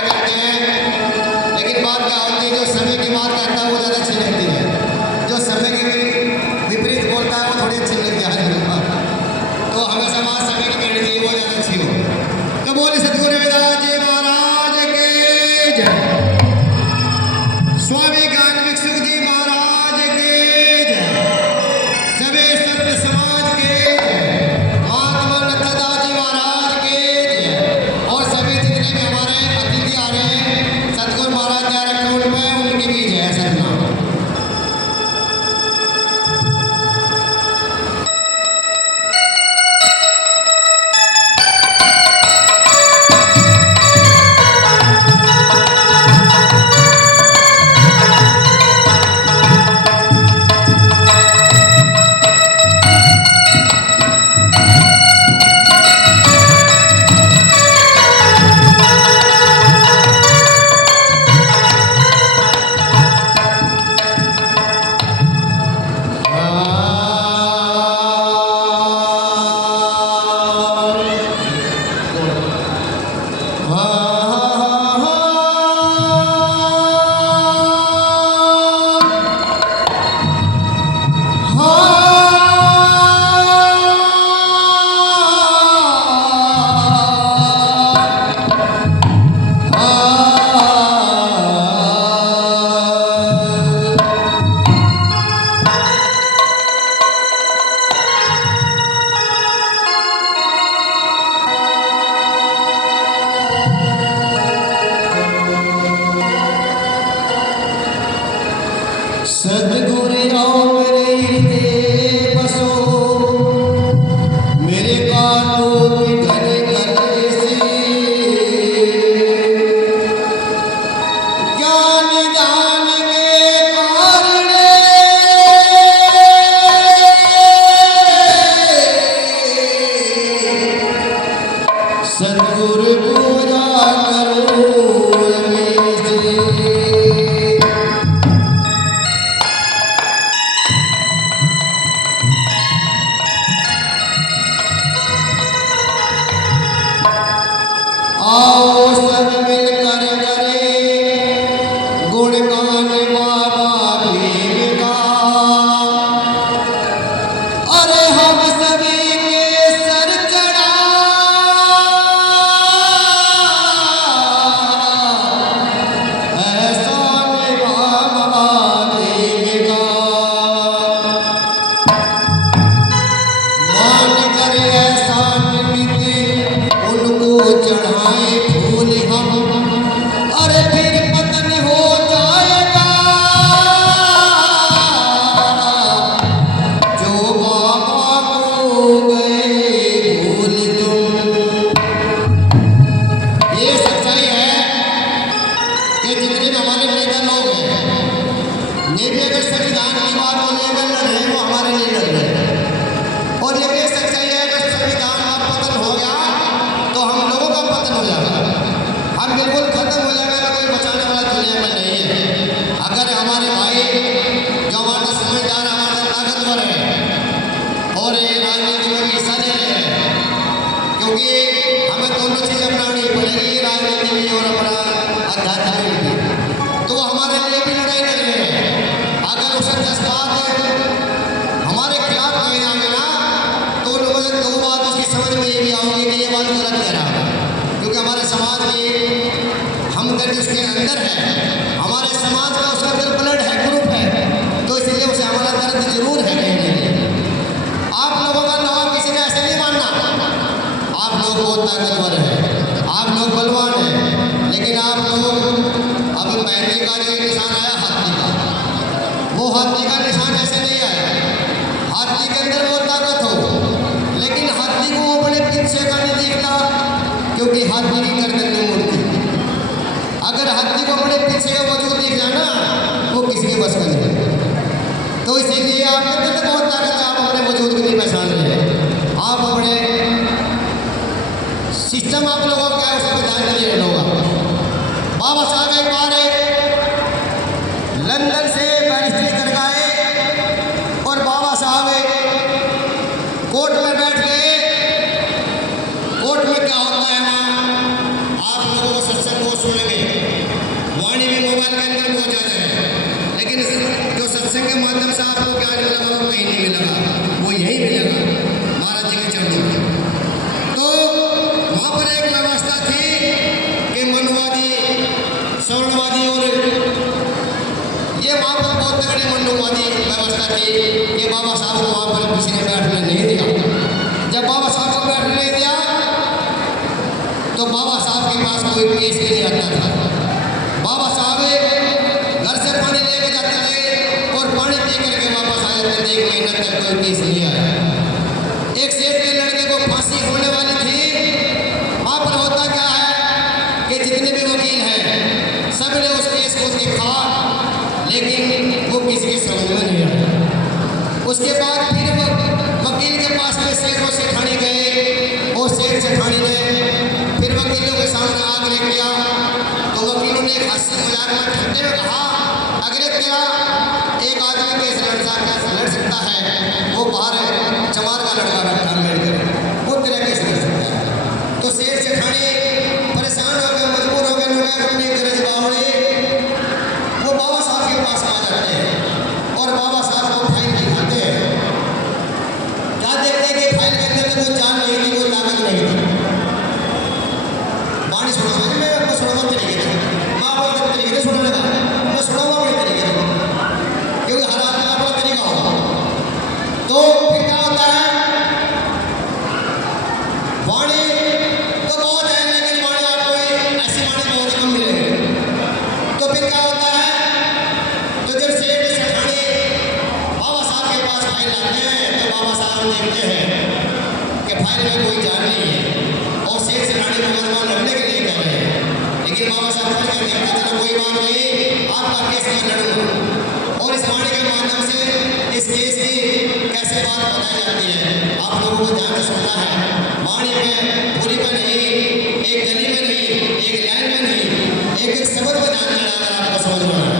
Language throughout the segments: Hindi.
बड़ा करते हैं, लेकिन बात क्या होती है, जो समय की बात करता है वो ज़्यादा अच्छी लगती है, जो समय के विपरीत बोलता है वो थोड़ी अच्छी लगती है। तो हमेशा बात समय की कहनी चाहिए, वो ज़्यादा अच्छी हो। तो बोले सतगुरु रविदास जी महाराज के जय, स्वामी ज्ञान भिक्षुक जी महाराज के जय, सभी संत समाज के जय, महात्मा नथदास जी महाराज के जय, और सभी जितने भी हमारे अतिथि आ रहे हैं सतगुरु महाराज द्वारा काउंट में उनकी भी जय सतना। सतगुरु आओ मेरे हृदय बसो, मेरे बातों की घने घने से ज्ञान दान के कारण सतगुरु पूजा करो रमेश। आओ सब मिलकर करे गुणगान बाबा भीम का, अरे हम सभी के सर चढ़ा एहसान बाबा भीम का, मान कर एहसान नित उनको चढ़ाए फूल हम, अरे फिर पतन हो जाएगा जो बाबा को गए भूल तुम। ये सच्चाई है कि जितने भी हमारे नेता लोग हैं, ये भी अगर संविधान की बात को लेकर लड़ रहे हैं वो हमारे लिए लड़ रहे हैं, और ये भी सच्चाई है कि संविधान का पतन हो गया तो हम लोगों का पतन हो जाएगा, हम बिल्कुल खत्म हो जाएगा, तो कोई बचाने वाला दुनिया में नहीं है। अगर हमारे भाई जो हमारे समझदार हमारे ताकतवर है और ये राजनीति में भी हिस्सा ले रहे हैं, क्योंकि हमें दोनों चीज़ अपनानी पड़ेगी, राजनीति भी और अपना आध्यात्मिक भी, तो वो हमारे लिए भी लड़ाई लड़ रहे हैं। अगर उसे जज्बात हमारे खिलाफ कहीं आगे ना, तो लोगों से दो बात उसकी समझ में ये भी आओगी कि ये बात गलत कह रहा है, क्योंकि हमारे समाज में हमदर्द उसके अंदर है, हमारे समाज का उसका अंदर ब्लड है, ग्रुप है, तो इसलिए उसे हमारा दर्द जरूर है कहीं ना कहीं। आप लोगों का नाम किसी ने ऐसे नहीं मानना, आप लोग बहुत ताकतवर हैं, आप लोग बलवान हैं, लेकिन आप लोग अब मेहंदी का जो निशान आया हाथी का, वो हाथी का निशान ऐसे नहीं आया, हाथी के अंदर वो ताकत हो, लेकिन हाथी को वो बड़े पीछे का नहीं दिखता, क्योंकि हाथी की गर्दन नहीं मुड़ती। अगर हाथी को बड़े पीछे का वजूद दिख जाए ना, वो किसी के बस का नहीं। तो इसीलिए आपके अंदर बहुत ताकत है, आप अपने वजूद को नहीं पहचान रहे हैं, आप अपने सिस्टम आप लोगों का है उसको ध्यान नहीं रहना होगा। बाबा साहब एक बार लंदन से बैरिस्टरी कर गए और बाबा साहब कोर्ट में बैठ गए। कोर्ट में क्या होता है ना, आप लोगों को सत्संग हो सुनेंगे। वाणी भी मोबाइल के अंदर बहुत ज़्यादा है, लेकिन जो सत्संग के माध्यम से आपको ज्ञान मिलेगा वो कहीं नहीं मिलेगा, वो यही मिलेगा महाराज जी के चरणों में। तो वहाँ पर एक व्यवस्था थी कि मनवादी, स्वर्णवादी और ये वहाँ पर बहुत तगड़ी मनवादी व्यवस्था थी कि बाबा साहब को वहाँ पर किसी ने बैठने नहीं दिया। जब बाबा साहब को बैठने नहीं दिया तो बाबा साहब के पास कोई केस के लिए आता था। बाबा साहब घर से पानी लेके जाते थे और पानी पी करके वापस आ जाते थे। 1 महीना तक कोई केस नहीं आया। एक सेठ के लड़के को फांसी होने वाली थी। वहाँ पर होता क्या है कि जितने भी वकील हैं सब ने उस केस को देखा, लेकिन वो किसी के समझ में नहीं आया। उसके बाद फिर वकील के पास में सेठ और सेठानी गए और सेठ सेठानी ने फिर वकीलों के सामने आग्रह किया। तो वकीलों ने एक हंसी मजाक में ठंडे में कहा, अगर तेरा एक आदमी केस लड़ सकता है, वो बाहर चमार का लड़का बैठा अम्बेडकर, वो तेरा केस लड़ सकता है। तो सेठ सेठानी परेशान हो गए, मजबूर हो गए, अपने गरज बावड़े वो बाबा साहब के पास आ जाते हैं और बाबा साहब को फाइल दिखाते हैं। क्या देखते हैं कि फाइल के अंदर तो कोई जान नहीं थी, कोई ताकत नहीं थी। वाणी सुना मैं आपको सुनाता तरीके से, माँ बोलते तरीके से सुनने लगा, मैं सुनाऊंगा अपने तरीके से, क्योंकि हर आदमी का अपना तरीका होगा। तो फिर क्या होता है, वाणी तो बहुत है, लेकिन वाणी आपको ऐसी वाणी बहुत कम मिलेगी। तो फिर क्या होता है, तो जब सेठ सेठानी बाबा साहब के पास फाइल लाते हैं तो बाबा साहब देखते हैं कि फाइल में कोई जान नहीं है और सेठ सेठानी को मनवा लड़ने के लिए कह रहे हैं। लेकिन बाबा साहब कहते हैं चलो कोई बात नहीं, आपका केस मैं लड़ूंगा। और इस वाणी के माध्यम से इस केस की कैसे बात बताई जाती है आप लोगों को ध्यान से सुनना है। वाणी में पूरी में नहीं, एक गली में नहीं, एक लाइन में नहीं, एक शब्द में ध्यान देना अगर आपको समझ में आए।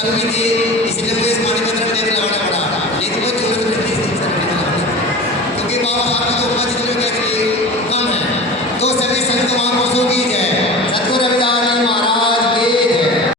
लंबी थी, इसलिए मुझे इस पानी का तरफ देख लगाना पड़ा, लेकिन वो जरूरत नहीं थी इस तरफ लगाने की। क्योंकि बाबा साहब की तो उपमा जितने कहते थे कम है, तो सभी संत महापुरुषों की